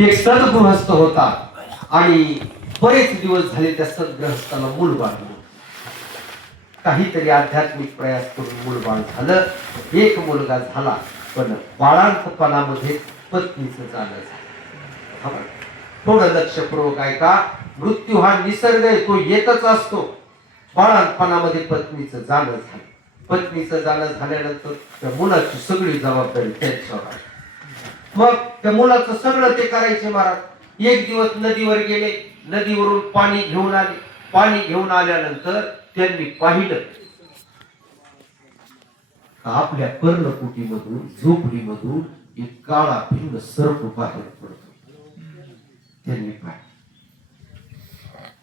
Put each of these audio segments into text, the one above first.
एक सद्गृहस्थ होता आणि बरेच दिवस झाले त्या सद्गृहस्थाला मूलबाळ नव्हतं. काहीतरी आध्यात्मिक प्रयास करून मूलबाळ झालं. एक मुलगा झाला, पण बाळांतपणामध्ये पत्नीचं झालं. थोडं लक्षपूर्वक ऐका. मृत्यू हा निसर्ग आहे, तो येतच असतो. बाळांतपणामध्ये पत्नीचं जाणं झालं. पत्नीचं जाणं झाल्यानंतर त्या मुलाची सगळी जबाबदारी त्यांच्यावर आहे. मग त्या मुलाचं सगळं ते करायचे महाराज. एक दिवस नदीवर गेले, नदीवरून पाणी घेऊन आले. पाणी घेऊन आल्यानंतर त्यांनी पाहिलं आपल्या कर्णकुटीमधून, झोपडीमधून एक काळा भिन्न सर्प बाहेर पडतो. त्यांनी पाहिलं.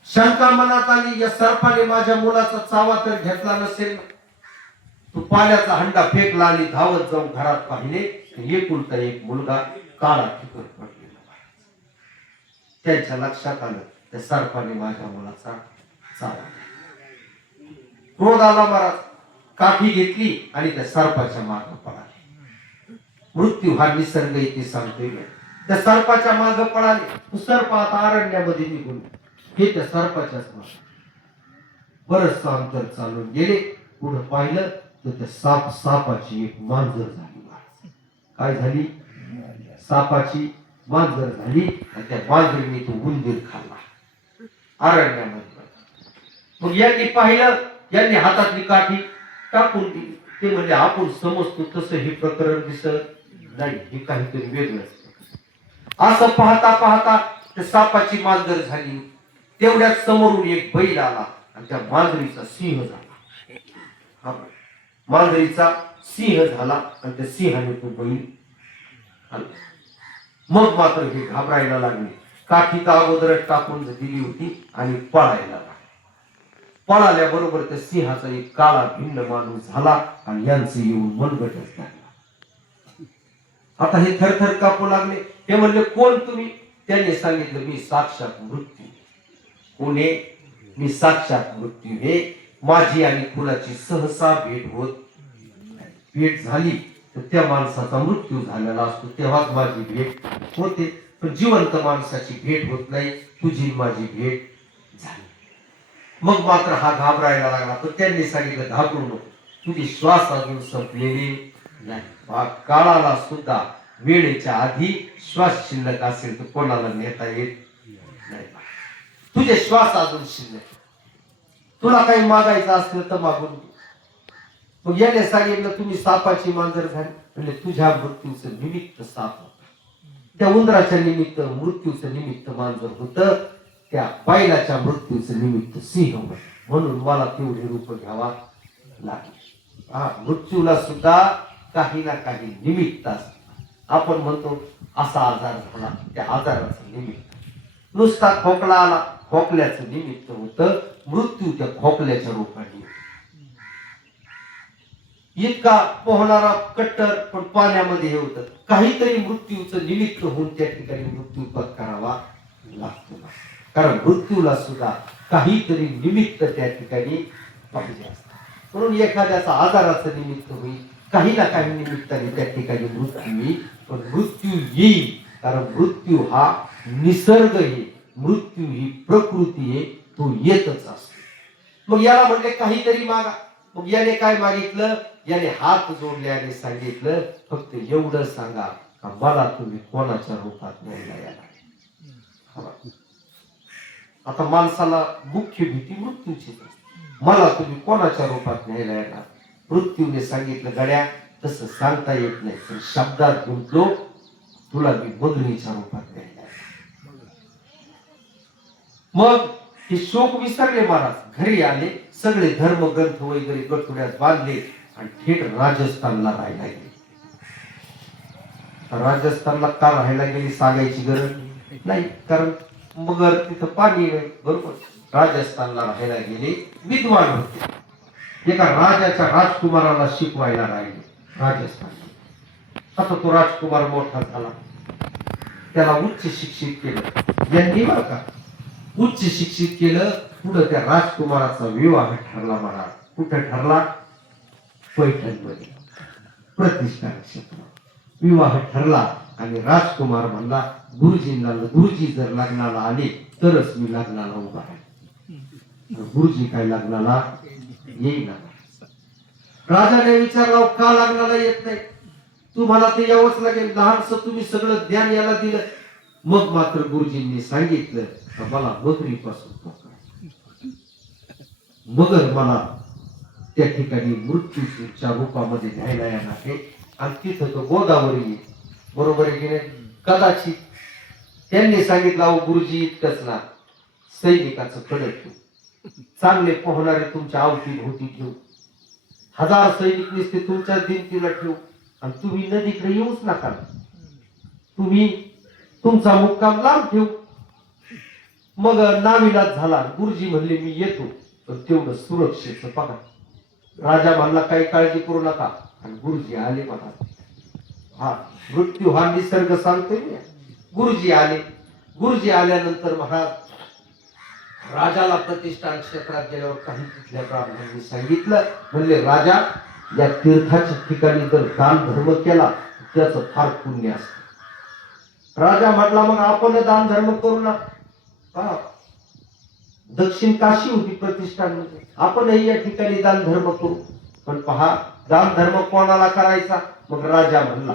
शंका मनात आली, या सर्पाने माझ्या मुलाचा चावा तर घेतला नसेल. तो पाण्याचा हंडा फेकला आणि धावत जाऊन घरात पाहिले, एकुलता एक मुलगा काळा फिकट पडलेला. त्यांच्या लक्षात आलं त्या सर्पाने माझ्या मुलाचा चावा. क्रोध आला महाराज. काठी घेतली आणि त्या सर्पाच्या मागे पळाले. मृत्यू हा निसर्ग इथे सांगतोय. त्या सर्पाच्या मागे पळाले. सर्प आता अरण्यामध्ये निघून हे त्या सर्पाच्याच मागे बरंच अंतर चालून गेले. पुढे पाहिलं तर त्या सापाची एक मांजर झाली. काय झाली? सापाची मांजर झाली आणि त्या मांजरीने तो उंदीर खाल्ला अरण्यामध्ये. मग यांनी पाहिलं, यांनी हातातली काठी टाकून दिली. ते म्हणजे आपण समजतो तसं हे प्रकरण दिसत नाही, हे काहीतरी वेगळं. असं पाहता पाहता त्या सापाची मांजर झाली. तेवढ्याच समोरून एक बैल आला आणि त्या मांजरीचा सिंह झाला. मांजरीचा सिंह झाला आणि त्या सिंहाने तो बैल खाल्ला. मग मात्र हे घाबरायला लागले. काठी तर अगोदरच टाकून दिली होती आणि पळायला लागले. पळाल्याबरोबर त्या सिंहाचा एक काळा भिन्न माणूस झाला आणि यांचं येऊन मनगटच लागला. आता हे थरथर कापू लागले. ते म्हणले, कोण तुम्ही? त्यांनी सांगितलं, मी साक्षात मृत्यू. कोणे? मी साक्षात मृत्यू. हे माझी आणि कुणाची सहसा भेट झाली तर त्या माणसाचा मृत्यू झालेला असतो, तेव्हाच माझी भेट होते. पण जिवंत माणसाची भेट होत नाही. तुझी माझी भेट झाली. मग मात्र हा घाबरायला लागला. तर त्यांनी सांगितलं, घाबरू नको, तुझी श्वास अजून संपलेली नाही. काळाला सुद्धा वेळेच्या आधी श्वास शिल्लक असेल तर कोणाला नेता येत नाही. तुझे श्वास अजून शिल्लक. तुला काही मागायचं असलं तर मागून. मग याने सांगितलं, तुम्ही सापाची मांजर झाली म्हणजे तुझ्या मृत्यूचं निमित्त साप होता. त्या उंदराच्या निमित्त मृत्यूचं निमित्त मांजर होतं. त्या बैलाच्या मृत्यूचं निमित्त सिंह होतं. म्हणून मला तेवढे रूप घ्यावा लागले. मृत्यूला सुद्धा काही ना काही निमित्त असतं. आपण म्हणतो असा आजार झाला, त्या आजाराचं निमित्त. नुसता खोकला आला, खोकल्याचं निमित्त होतं. मृत्यू त्या खोकल्याच्या रूपाने. इतका पोहणारा कट्टर पण पाण्यामध्ये हे होतं. काहीतरी मृत्यूचं निमित्त होऊन त्या ठिकाणी मृत्यू पत्करावा लागतो. कारण मृत्यूला सुद्धा काहीतरी निमित्त त्या ठिकाणी पाहिजे असतं. म्हणून एखाद्याचा आजाराचं निमित्त होईल, काही ना काही निमित्ताने त्या ठिकाणी मृत्यू येईल. पण मृत्यू येईल कारण मृत्यू हा निसर्ग आहे, मृत्यू ही प्रकृती आहे, तो येतच असतो. मग याला म्हणले काहीतरी मागा. मग याने काय मागितलं? याने हात जोडले आणि सांगितलं, फक्त एवढं सांगा का मला तुम्ही कोणाच्या रूपात न्यायला याला. आता माणसाला मुख्य भीती मृत्यूची. मला तुम्ही कोणाच्या रूपात न्यायला येणार? मृत्यूने सांगितलं, गड्या तसं सांगता येत नाही, पण शब्दात गुंतलो, तुला मी बगणीच्या रूपात न्यायला. मग हे शोक विसरले महाराज. घरी आले, सगळे धर्मग्रंथ वगैरे गठुड्यात बांधले आणि थेट राजस्थानला राहायला गेले. राजस्थानला का राहायला गेली सांगायची गरज नाही, कारण मगर तिथं पाणी नाही. बरोबर. राजस्थानला राहायला गेले. विद्वान होते. एका राजाच्या राजकुमाराला शिकवायला राहिले राजस्थान. आता तो राजकुमार मोठा झाला, त्याला उच्च शिक्षित केलं यांनी. बरं का, उच्च शिक्षित केलं. पुढे त्या राजकुमाराचा विवाह ठरला महाराज. कुठे ठरला? पैठणमध्ये प्रतिष्ठा क्षेत्र विवाह ठरला. आणि राजकुमार म्हणला गुरुजी जर लग्नाला आले तरच मी लग्नाला उभा आहे. गुरुजी काय लग्नाला येईना. राजाने विचारला का लग्नाला येत नाही. तुम्हाला ते यावंच लागेल. लहानस तुम्ही सगळं ज्ञान याला दिलं. मग मात्र गुरुजींनी सांगितलं का मला मगरीपासून मगर मला त्या ठिकाणी मृत्यूच्या रूपामध्ये घ्यायला येणार आहे आणि तिथं तो गोदावरी येईल. बरोबर आहे की नाही. कदाचित त्यांनी सांगितलं अहो गुरुजी इतकंच ना सैनिकाचं कडक ठेवू, चांगले पोहणारे तुमच्या अवती भोवती ठेवू, 1000 सैनिक निसते तुमच्या दिमतीला ठेवू आणि तुम्ही नदीकडे येऊच नका. तुम्ही तुमचा मुक्काम लांब ठेवू. मग नाविलाज झाला. गुरुजी म्हणले मी येतो पण तेवढं सुरक्षेचं बघा. राजा म्हणला काही काळजी करू नका आणि गुरुजी आले. बघा हा मृत्यू हा निसर्ग सांगतोय. गुरुजी आले. गुरुजी आल्यानंतर महाराज राजाला प्रतिष्ठान क्षेत्रात गेल्यावर काही तिथल्या ब्राह्मणांनी सांगितलं म्हणले राजा या तीर्थाच्या ठिकाणी जर दान धर्म केला त्याचं फार पुण्य असतं. राजा म्हटला मग आपण दान धर्म करू ना. दक्षिण काशी होती प्रतिष्ठान मध्ये, आपणही या ठिकाणी दान धर्म करू. पण पहा दान धर्म कोणाला करायचा. मग राजा म्हणला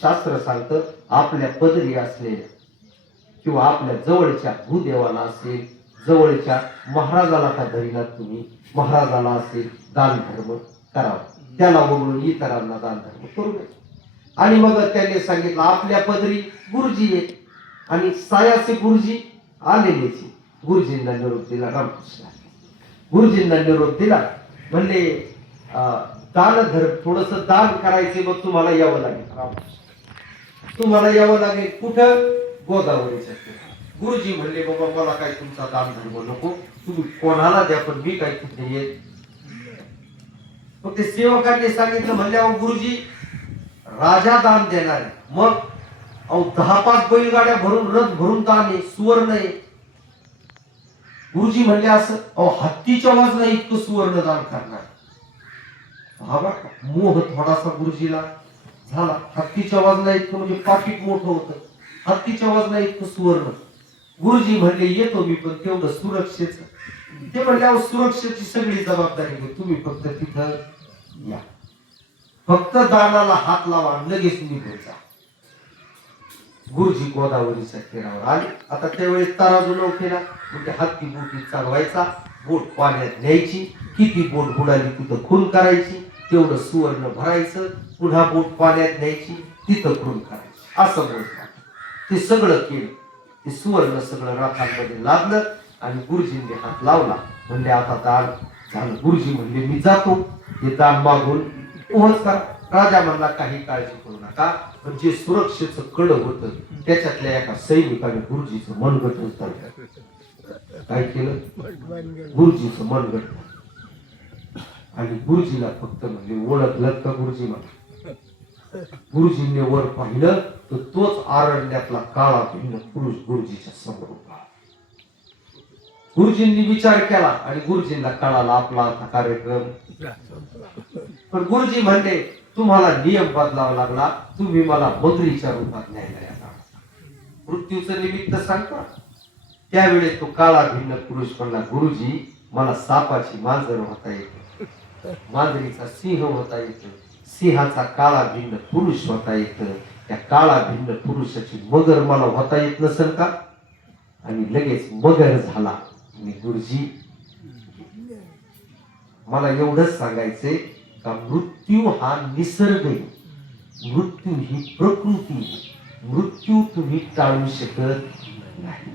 शास्त्र सांगतं आपल्या पदरी असलेल्या किंवा आपल्या जवळच्या भूदेवाला असेल, जवळच्या महाराजाला का धरीनात तुम्ही, महाराजाला असेल दान धर्म करावा. त्याला वगळून इतरांना दान धर्म करू नये. आणि मग त्यांनी सांगितलं आपल्या पदरी गुरुजी आहेत आणि सायाचे गुरुजी आलेलेची. गुरुजींना निरोप दिला. रामकृष्ण गुरुजींना निरोप दिला. म्हणले दान धर्म थोडस दान करायचे मग तुम्हाला यावं लागेल. रामकृष्ण तुम्हाला यावं लागेल कुठं गोदावरीच्या. गुरुजी म्हणले बाबा मला काय तुमचा दान धर्म नको, तुम्ही कोणाला द्या पण मी काय तिथे येत. मग ते सेवकांनी सांगितलं म्हणले अहो गुरुजी राजा दान देणार आहे. मग अहो 10-5 बैलगाड्या भरून रथ भरून दान आहे, सुवर्ण आहे. गुरुजी म्हणले असं अहो हत्तीच्या वजना इतकं सुवर्ण दान करणार. मोह थोडासा गुरुजीला झाला. हत्तीच्या वजना इतकं म्हणजे पाकिट मोठं होतं. हत्तीच्या वजना इतकं सुवर्ण. गुरुजी म्हणले येतो मी पण तेवढं सुरक्षेच. ते म्हणले अहो सुरक्षेची सगळी जबाबदारी घेऊ, तुम्ही फक्त तिथं या, फक्त दानाला हात लावा लगेच निघायचा. गुरुजी गोदावरीच्या तीरावर आले. आता त्यावेळेस तराजू नव्हतेला म्हणजे हत्ती बोटी चालवायचा, बोट पाण्यात न्यायची, किती बोट बुडाली तिथं खून करायची, तेवढं सुवर्ण भरायचं, पुन्हा बोट पाण्यात न्यायची, तिथं खून करायची. असं बोलतात. ते सगळं केलं. ते सुवर्ण सगळं रथांमध्ये लादलं आणि गुरुजींनी हात लावला. म्हणले आता दान झालं. गुरुजी म्हणले मी जातो हे दान मागून पोहोच करा. राजा म्हणला काही काळजी करू नका. पण जे सुरक्षेचं कड होतं त्याच्यातल्या एका सैनिकाने गुरुजीचं मनगट उचललं. काय केलं गुरुजीचं मनगट. आणि गुरुजीला फक्त म्हणजे ओळखलं का गुरुजी म्हणा. गुरुजींनी वर पाहिलं तर तोच अरण्यातला काळा भिन्न पुरुष गुरुजीच्या समोर उभा. गुरुजींनी विचार केला आणि गुरुजींना कळाला आपला आता कार्यक्रम. पण गुरुजी म्हणले तुम्हाला नियम बदलावा लागला, तुम्ही मला मगरीच्या रूपात न्यायला येणार. मृत्यूचं निमित्त सांगता. त्यावेळेस तो काळा भिन्न पुरुष म्हणला गुरुजी मला सापाची मांजर होता येते, मांजरीचा सिंह होता येतो, सिंहाचा काळा भिन्न पुरुष होता येतं, त्या काळा भिन्न पुरुषाची मगर मला होता येत नसेल का. आणि लगेच मगर झाला. आणि गुरुजी मला एवढंच सांगायचंय का मृत्यू हा निसर्ग आहे, मृत्यू ही प्रकृती, मृत्यू तुम्ही टाळू शकत नाही.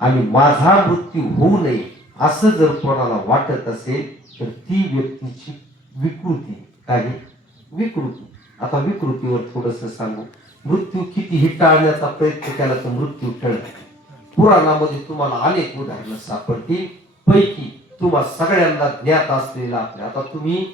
आणि माझा मृत्यू होऊ नये असं जर कोणाला वाटत असेल तर ती व्यक्तीची विकृती. काही विकृती. आता विकृतीवर थोडस सांगू. मृत्यू कितीही टाळण्याचा प्रयत्न केला तर मृत्यू टळत. पुराणामध्ये तुम्हाला अनेक उदाहरणं सापडतील. पैकी तुम्हाला सगळ्यांना ज्ञात असलेला आपल्या आता तुम्ही